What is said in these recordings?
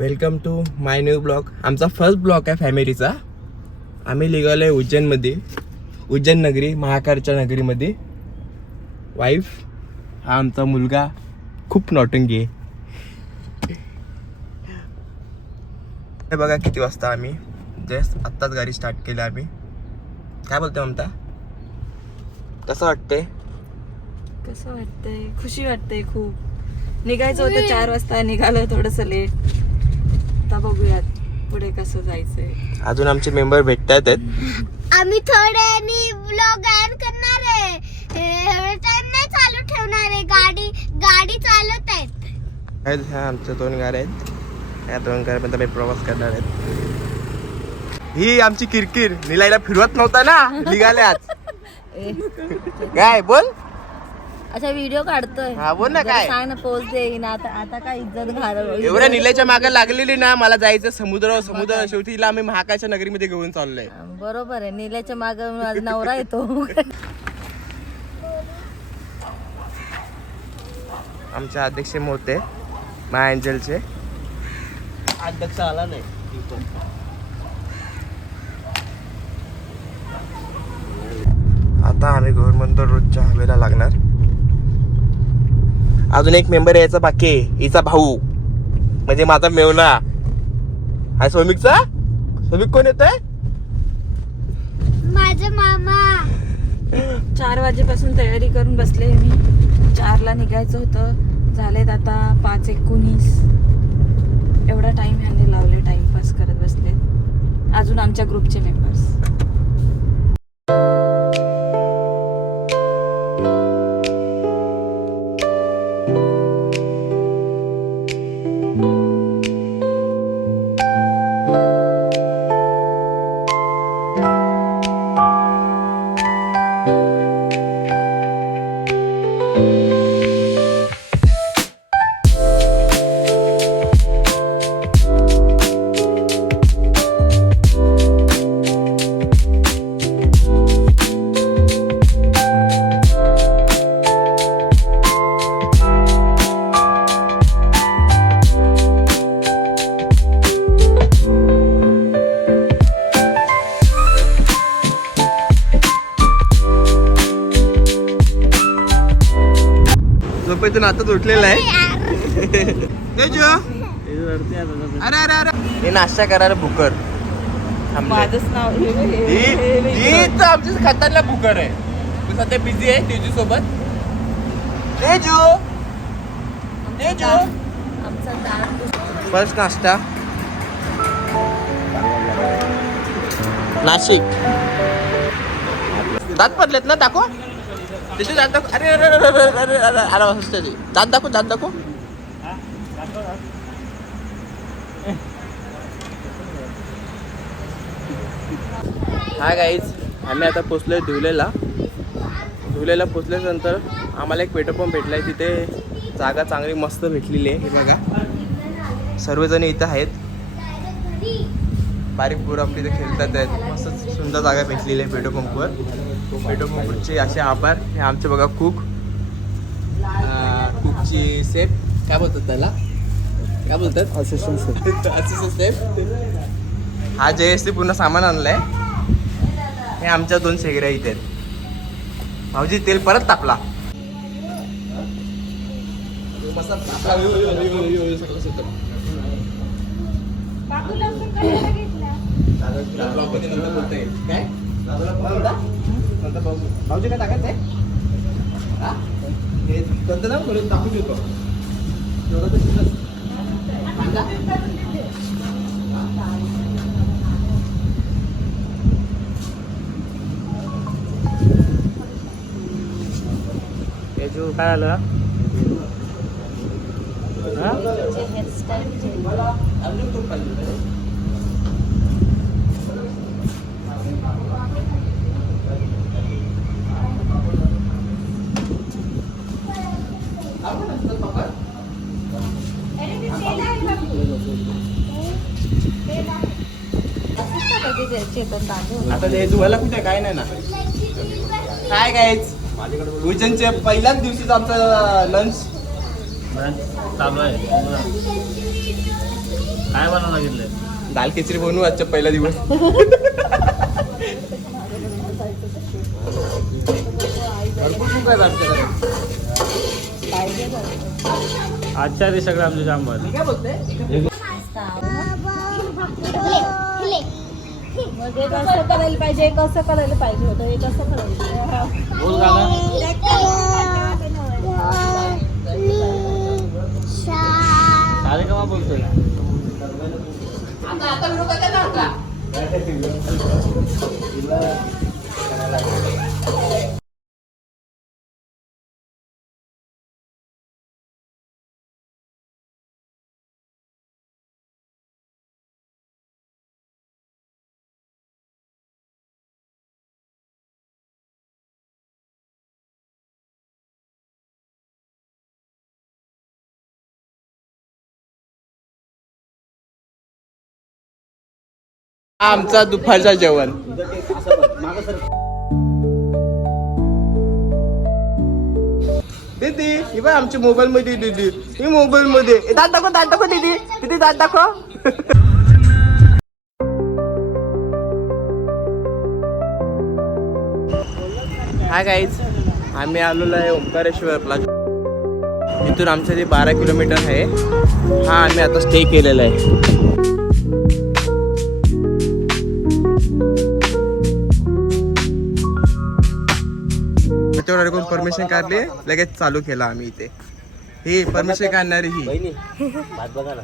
Welcome to my new blog. आमचा first blog आहे फॅमिलीचा. आम्ही निघालो आहे उज्जैनमध्ये, उज्जैन नगरी, महाकालच्या नगरीमध्ये. वाईफ हा आमचा मुलगा खूप नौटंकी आहे. हे बघा किती वाजता आम्ही जस्ट आत्ताच गाडी स्टार्ट केली आम्ही. काय बोलतोय ममता, कसं वाटतंय? कसं वाटतंय? खुशी वाटतंय खूप. निघायचं होतं 4 वाजता, निघालं थोडंसं लेट. आता बघूयात पुढे कसं जायचंय. अजून आमचे मेंबर भेटतात आहेत. आम्ही थोड्यानी ब्लॉग ऍड करणार आहे. एवढा टाइम नाही चालू ठेवणार आहे. गाडी चालत आहेत. ह्या आमच्या 2 गाड्या आहेत. या 2 गाड्यापर्यंत आम्ही प्रवास करणार आहेत. ही आमची किरकिर निलायला फिरवत नव्हता ना, निघाल्यात. काय बोल? अच्छा व्हिडिओ काढतोय. हा बोल ना. काय सांग ना, पोच देईन. आता काय इज्जत घालव. एवढ्या निलाच्या मागे लागलेली ना, मला जायचं समुद्र. शेवटीला आम्ही महाकालच्या नगरीमध्ये घेऊन चाललोय. बरोबर आहे. निल्याच्या माग माझा नवरा येतो. आमचे अध्यक्ष होते माय एंजलचे. अध्यक्ष आला नाही. आता आम्ही गव्हर्नमेंट रोडच्या हवेला लागणार. अजून एक मेंबर यायचा बाकी आहे, हिचा भाऊ म्हणजे माझा मेवना. हा सौमिकचा. सौमिक कोण येतोय? माझे मामा. 4 वाजेपासून तयारी करून बसले मी. 4ला निघायचं होतं. झालेत आता 5:19. एवढा टाइम ह्यांनी लावले, टाइमपास करत बसले. अजून आमच्या ग्रुपचे मेंबर्स. झोपेतून आताच उठलेला आहे. अरे अरे अरे, हे नाश्ता करायला भुकर. माझंच नाव ही तर आमची खतरनाक भुकर आहे. तू सध्या बिझी आहे तेजू सोबत. तेजू फर्स्ट नाश्ता नाशिक. दात पडलेत ना, दाखव त्याचे दात दाखव. अरे अरे अरे अरे अरे अरे अरे, दात दाखव, दात दाखव. हा गाईज, आम्ही आता पोचलोय धुलेला. पोचल्यानंतर आम्हाला एक पेट्रोल पंप भेटलाय. तिथे जागा चांगली मस्त भेटलेली आहे. हे बघा सर्वजण इथं आहेत. बारीक पोरं आपली इथे खेळतात आहेत. मस्त सुंदर जागा भेटलेली आहे पेट्रोल पंपवर. पेट्रोल पंपचे असे आभार. हे आमचे बघा कुकची सेफ, काय बोलतात त्याला, काय बोलतात, असिस्टंट सेफ. हा जयश्री पूर्ण सामान आणलंय. हे आमच्या 2 शेगऱ्या इथे आहेत. भाऊजी तेल परत तापला. भाऊजी काय टाकायचं आहे? टाकून देतो. तेजू काय आलं? आता ते धुवायला कुठे काय नाही ना. काय गायच, उज्जैनच्या पहिल्याच दिवशीचा आमचा लंच चालू आहे. काय बनवून सांगितलंय? दाल खिचडी बनवू आजचा पहिला दिवस. भरपूर खूप आहेत आमच्याकडे. आजच्या ते सगळं आमच्या जांभळ. म्हणजे कसं करायला पाहिजे कसं करायला पाहिजे होतं हे कसं करायचं. बोल गाणं. सारे केव्हा बोलतोय? हा आमचा दुपारचा जेवण. दीदी ही बघ आमच्या मोबाईल मध्ये. दीदी ही मोबाईल मध्ये दात दाखव दीदी. दीदी दात दाखव. हाय गाईज, आम्ही आलेलो आहे ओंकारेश्वरला. इथून आमचं ते 12 किलोमीटर आहे. हा आम्ही आता स्टे केलेला आहे. परमिशन काढली लगेच चालू केला आम्ही इथे. ही परमिशन काढणारी ही भात बघा ना.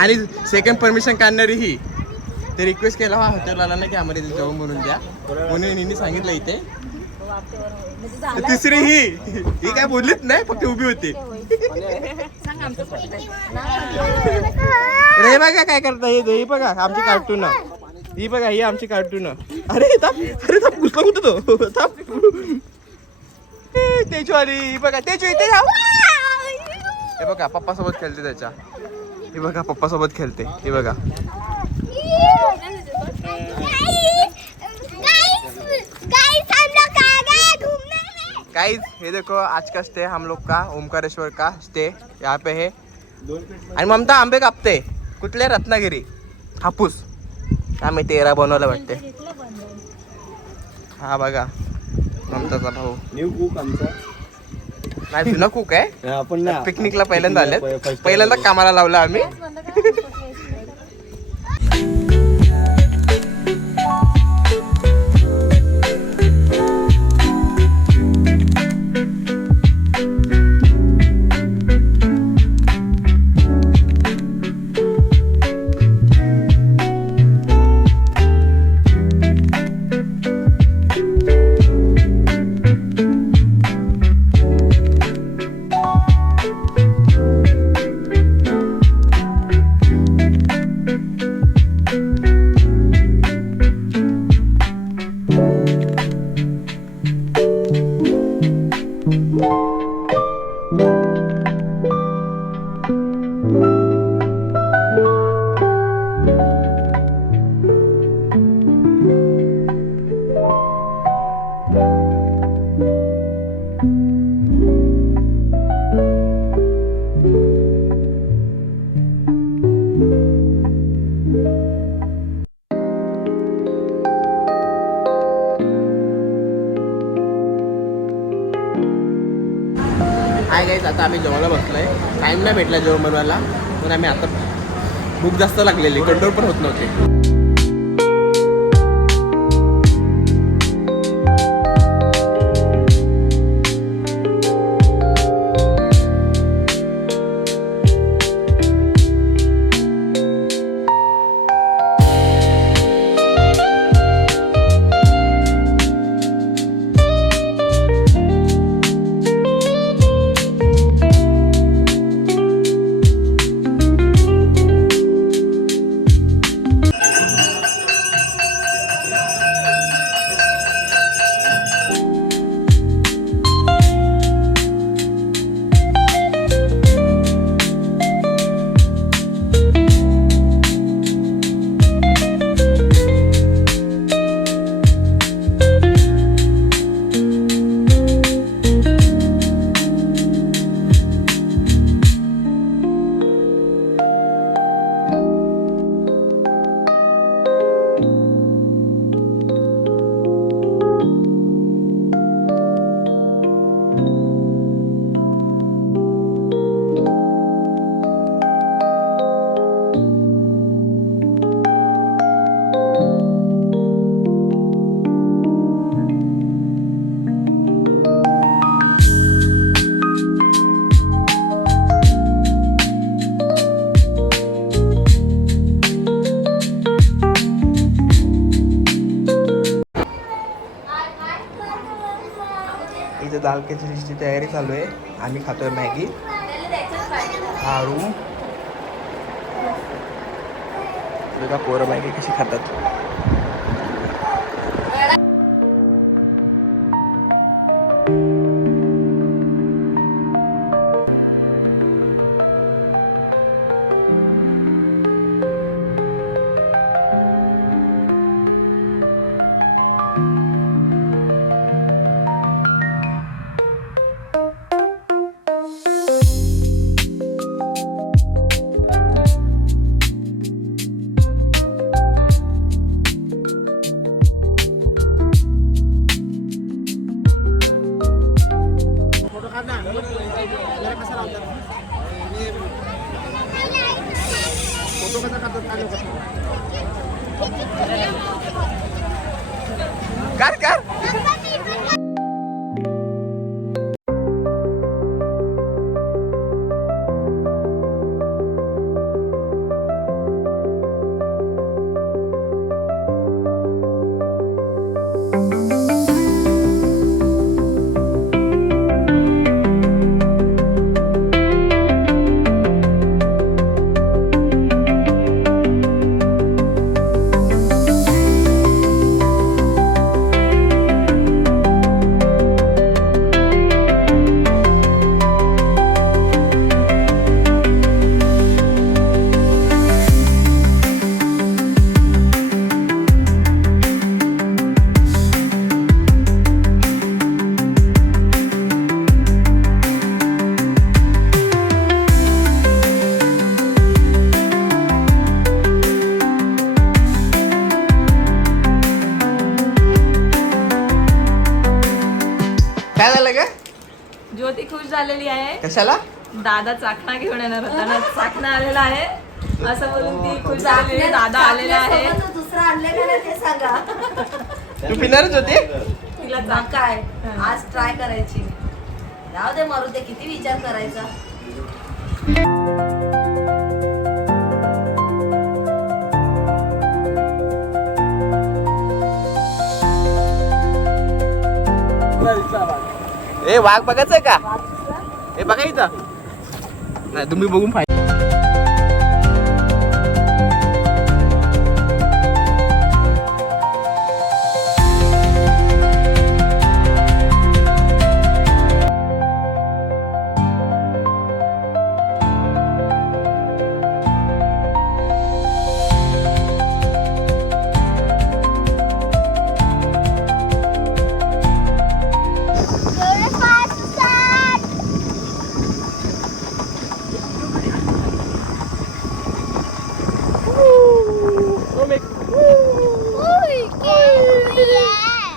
आणि सेकंड परमिशन काढणारी ही. ते रिक्वेस्ट केला हॉटेलवाला ना की आम्हाला इथे जेवण बनवून द्या म्हणून हिने सांगितलं इथे. तिसरी ही काय बोललीच नाही, फक्त उभी होती. रे बघा काय करता हे बघा आमची कार्टून. ही बघा ही आमची कार्टून. अरे पुसला कुठं तो तेजू आली बघा. तेजू इथे जाऊ. हे बघा पप्पा सोबत खेळते त्याच्या. हे बघा पप्पा सोबत खेळते. हे बघा गाइस, ये देखो आज का स्टे हम लोग का ओमकारेश्वर का स्टे यहाँ पे है. आणि ममता आंबे कापते कुठले रत्नागिरी हापूस. आम्ही 13 बनवलं वाटते. हा बघा ममताचा भाऊ. न्यू कुक आमचा. नाही जुना कुक आहे. आपण ना पिकनिकला पहिल्यांदा आले. पहिल्यांदा कामाला लावलं आम्ही. हाय गाईज, आता आम्ही जेवायला बसलोय. टाइम नाही भेटला जेवण बनवायला पण आम्ही आता भूक जास्त लागलेली, कंट्रोल पण होत नव्हते. दाल खिचडीची तयारी चालू आहे. आम्ही खातोय मॅगी. हा रूम बघा पोरं मॅगी कशी खातात. कर कर काय झालं का? ज्योती खुश झालेली आहे. कशाला? दादा चाकणा घेऊन येणार होता ना, चाकणा आलेला आहे असं बोलून ती खुश झालेली आहे. दादा आलेला आहे. दुसरा आणले का नाही ते सांगा. तू पिणारच होती? तिला मग काय आज ट्राय करायची. जाऊ दे मरू दे, किती विचार करायचा. ए वाघ बघायचंय का? हे बघा इथं. नाही तुम्ही बघून पाहिजे. एवढं fast start. Uy, qué bien.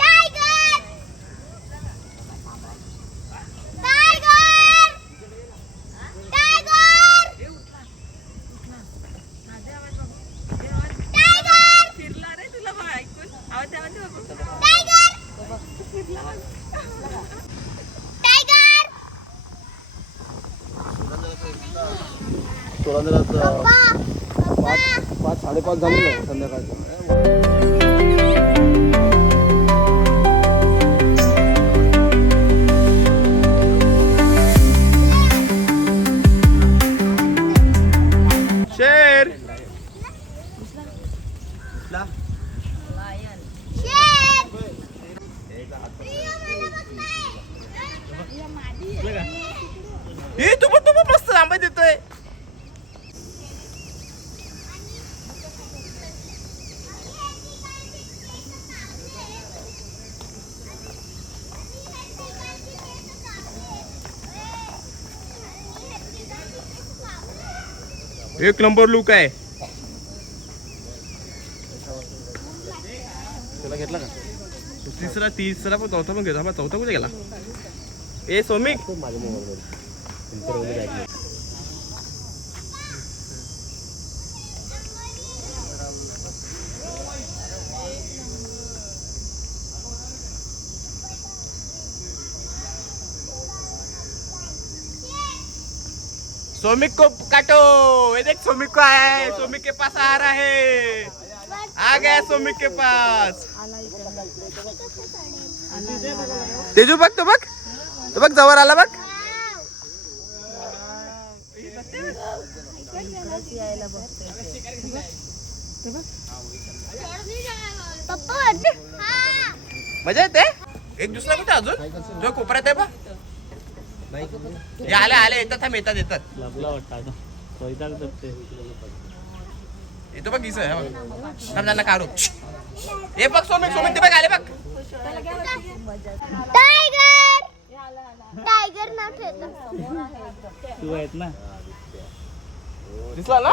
Tiger! Tiger! Tiger! Tiger! फिरला रे तुला बघ ऐकून आवाज त्यामध्ये बघू. Tiger! Tiger! पप्पा! पप्पा! 5:30 झालेलं आहे संध्याकाळचं. शेर शेर! हे तू पण मस्त आंबा देतोय. एक नंबर लुक आहे. तुला घेतला का? तिसरा पण चौथा पण घेतो. चौथा कुठे गेला? ए सोमिक माझ्या मोबाईलवर सोमिक को काटो, ये देख सोमिक को आया है, सोमिक के पास आ रहा है, आ गया सोमिक के पास. तेजू बघ तो बघ, तो बघ जवळ आला बघ. पप्पा मजा येते. एक दुसरा कुठे अजून जो कोपऱ्यात आहे बघ. हे आले आले येतात, थांब येतात येतात. येतो बघ दिस त्यांना काढू. हे बघ सोमिक सोमिक ते बघ आले बघ. टायगर टायगर नाव ठेवलं. तू आहेत ना. दिसला ना.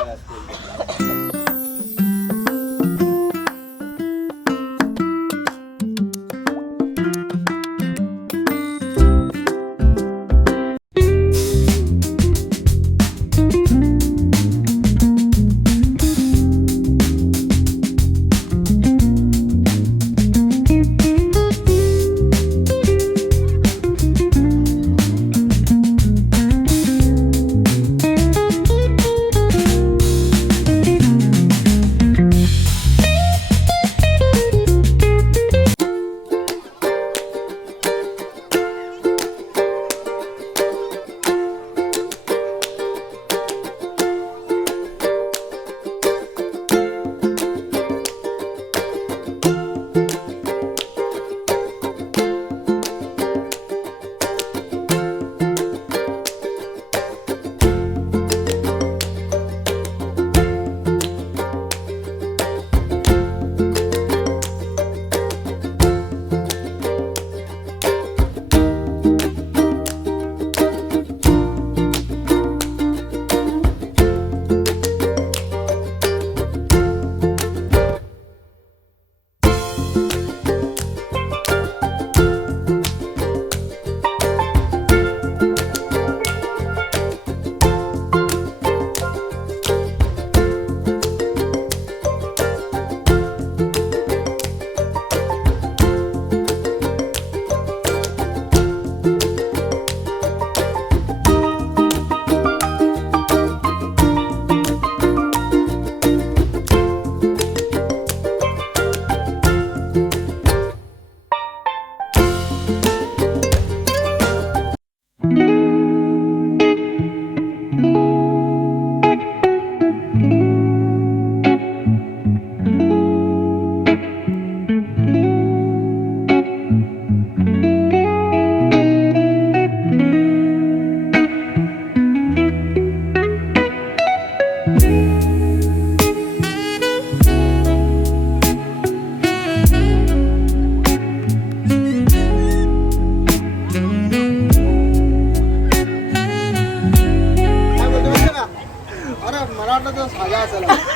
अरे मला वाटलं तो साधा असेल.